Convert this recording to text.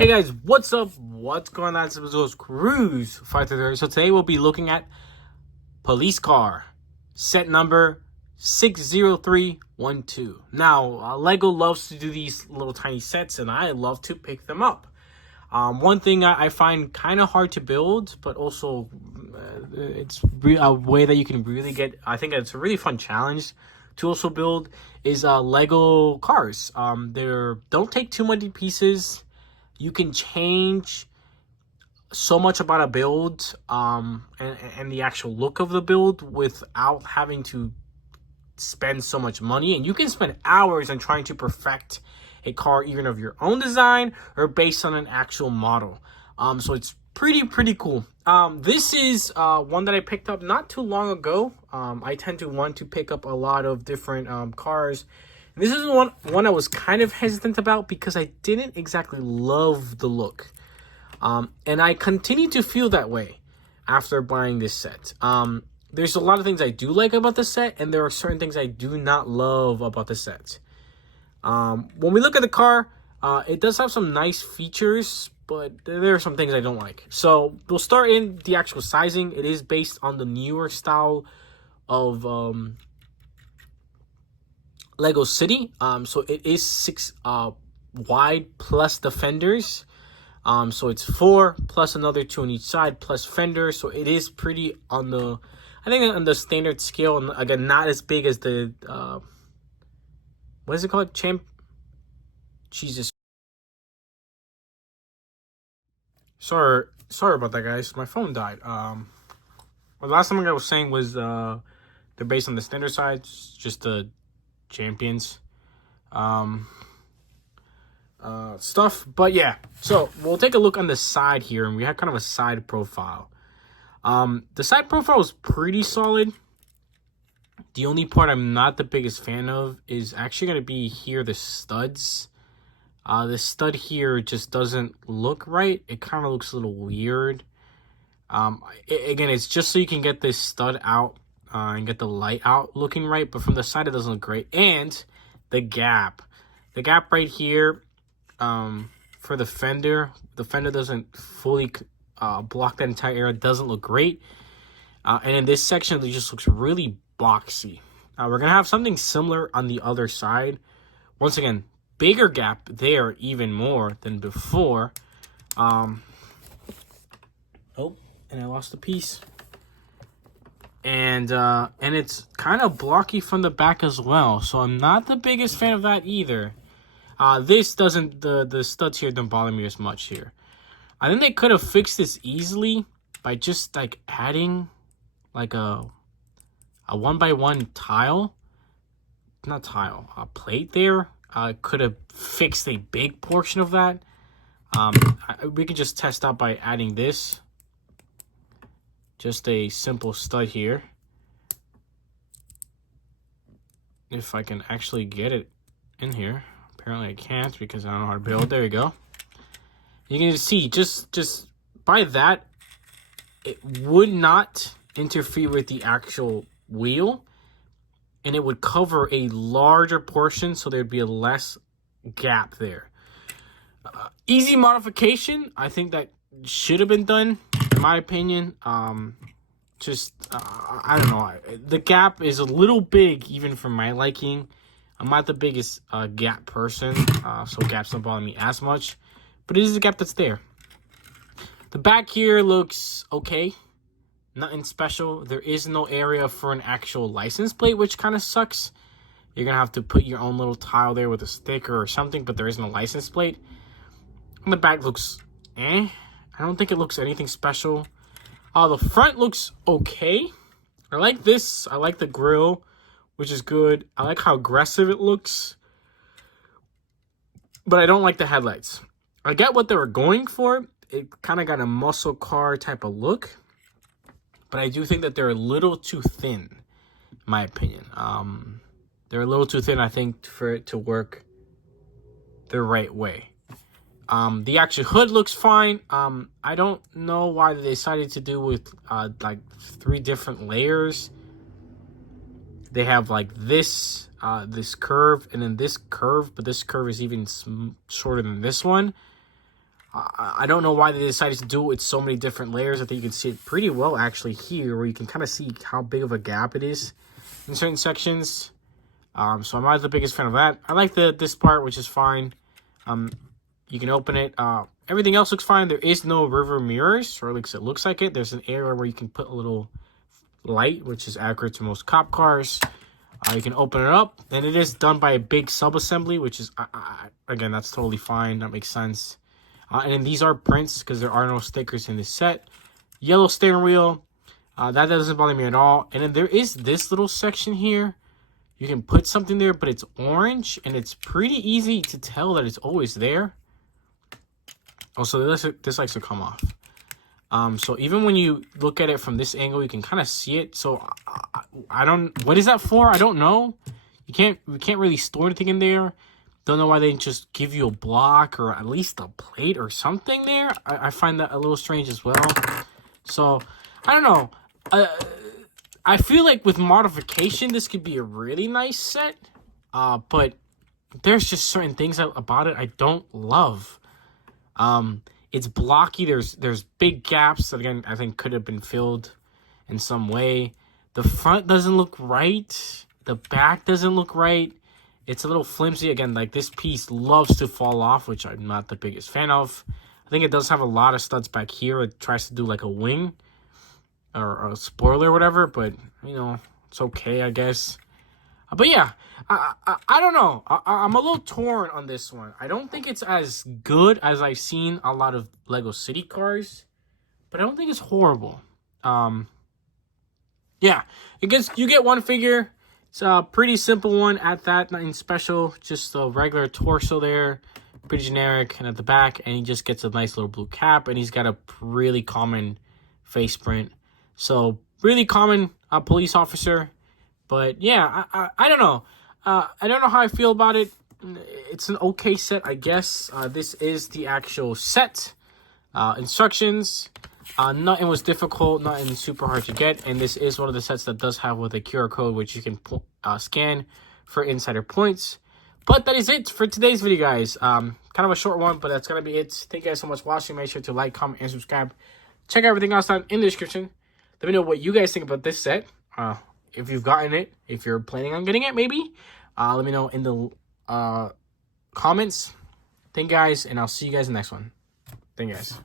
Hey guys, what's up? What's going on? It's Cruise 533. So today we'll be looking at Police Car, set number 60312. Now, Lego loves to do these little tiny sets, and I love to pick them up. One thing I find kind of hard to build, but also it's a way that you can really get. I think it's a really fun challenge to also build is Lego cars. They don't take too many pieces. You can change so much about a build and the actual look of the build without having to spend so much money. And you can spend hours on trying to perfect a car, even of your own design or based on an actual model. So it's pretty cool. This is one that I picked up not too long ago. I tend to want to pick up a lot of different cars. This is one I was kind of hesitant about because I didn't exactly love the look. And I continue to feel that way after buying this set. There's a lot of things I do like about the set, and there are certain things I do not love about the set. When we look at the car, it does have some nice features, but there are some things I don't like. So we'll start in the actual sizing. It is based on the newer style of Lego City. So it is 6 wide plus the fenders. So it's 4 plus another 2 on each side plus fenders. So it is pretty on the, I think on the standard scale, and again, not as big as the what is it called? Jesus. Sorry about that, guys. My phone died. Well, the last thing I was saying was they're based on the standard size, just the champions stuff. But yeah, so we'll take a look on the side here, and we have kind of a side profile. The side profile is pretty solid. The only part I'm not the biggest fan of is actually going to be here, the studs. The stud here just doesn't look right. It kind of looks a little weird. Again, it's just so you can get this stud out and get the light out looking right, but from the side it doesn't look great. And the gap right here for the fender doesn't fully block that entire area. It doesn't look great. And in this section, it just looks really boxy. We're gonna have something similar on the other side. Once again, bigger gap there even more than before. Oh, and I lost a piece. And it's kind of blocky from the back as well, so I'm not the biggest fan of that either. This doesn't, the studs here don't bother me as much here. I think they could have fixed this easily by just like adding like a 1x1 tile, not tile, a plate there. Could have fixed a big portion of that. We could just test out by adding this. Just a simple stud here. If I can actually get it in here. Apparently I can't because I don't know how to build. There you go. You can see just by that, it would not interfere with the actual wheel, and it would cover a larger portion, so there'd be a less gap there. Easy modification. I think that should have been done, in my opinion. I don't know. The gap is a little big, even for my liking. I'm not the biggest gap person, so gaps don't bother me as much. But it is a gap that's there. The back here looks okay. Nothing special. There is no area for an actual license plate, which kind of sucks. You're going to have to put your own little tile there with a sticker or something, but there isn't a license plate. And the back looks I don't think it looks anything special. The front looks okay. I like this. I like the grille, which is good. I like how aggressive it looks. But I don't like the headlights. I get what they were going for. It kind of got a muscle car type of look. But I do think that they're a little too thin, in my opinion. They're a little too thin, I think, for it to work the right way. The actual hood looks fine. I don't know why they decided to do with like 3 different layers. They have like this curve and then this curve, but this curve is even shorter than this one. I don't know why they decided to do it with so many different layers. I think you can see it pretty well actually here, where you can kind of see how big of a gap it is in certain sections. So I'm not the biggest fan of that. I like this part, which is fine. You can open it. Everything else looks fine. There is no river mirrors, or at least it looks like it. There's an area where you can put a little light, which is accurate to most cop cars. You can open it up, and it is done by a big sub-assembly, which is, again, that's totally fine. That makes sense. And then these are prints, because there are no stickers in this set. Yellow steering wheel. That doesn't bother me at all. And then there is this little section here. You can put something there, but it's orange, and it's pretty easy to tell that it's always there. Also, this likes to come off. So even when you look at it from this angle, you can kind of see it. So I don't, what is that for? I don't know. We can't really store anything in there. Don't know why they didn't just give you a block or at least a plate or something there. I find that a little strange as well. So I don't know. I feel like with modification, this could be a really nice set. But there's just certain things about it I don't love. It's blocky. There's big gaps that, again, I think could have been filled in some way. The front doesn't look right. The back doesn't look right. It's a little flimsy. Again, like this piece loves to fall off, which I'm not the biggest fan of. I think it does have a lot of studs back here. It tries to do like a wing or a spoiler or whatever, but, you know, it's okay, I guess. But yeah, I don't know. I'm a little torn on this one. I don't think it's as good as I've seen a lot of Lego City cars, but I don't think it's horrible. Yeah, you get one figure. It's a pretty simple one at that, nothing special. Just a regular torso there, pretty generic, and at the back, and he just gets a nice little blue cap, and he's got a really common face print. So really common police officer. But yeah, I don't know. I don't know how I feel about it. It's an okay set, I guess. This is the actual set. Instructions. Nothing was difficult. Nothing super hard to get. And this is one of the sets that does have with a QR code, which you can scan for insider points. But that is it for today's video, guys. Kind of a short one, but that's going to be it. Thank you guys so much for watching. Make sure to like, comment, and subscribe. Check everything else out in the description. Let me know what you guys think about this set. If you've gotten it, if you're planning on getting it, maybe. Let me know in the comments. Thank you guys, and I'll see you guys in the next one. Thank you guys.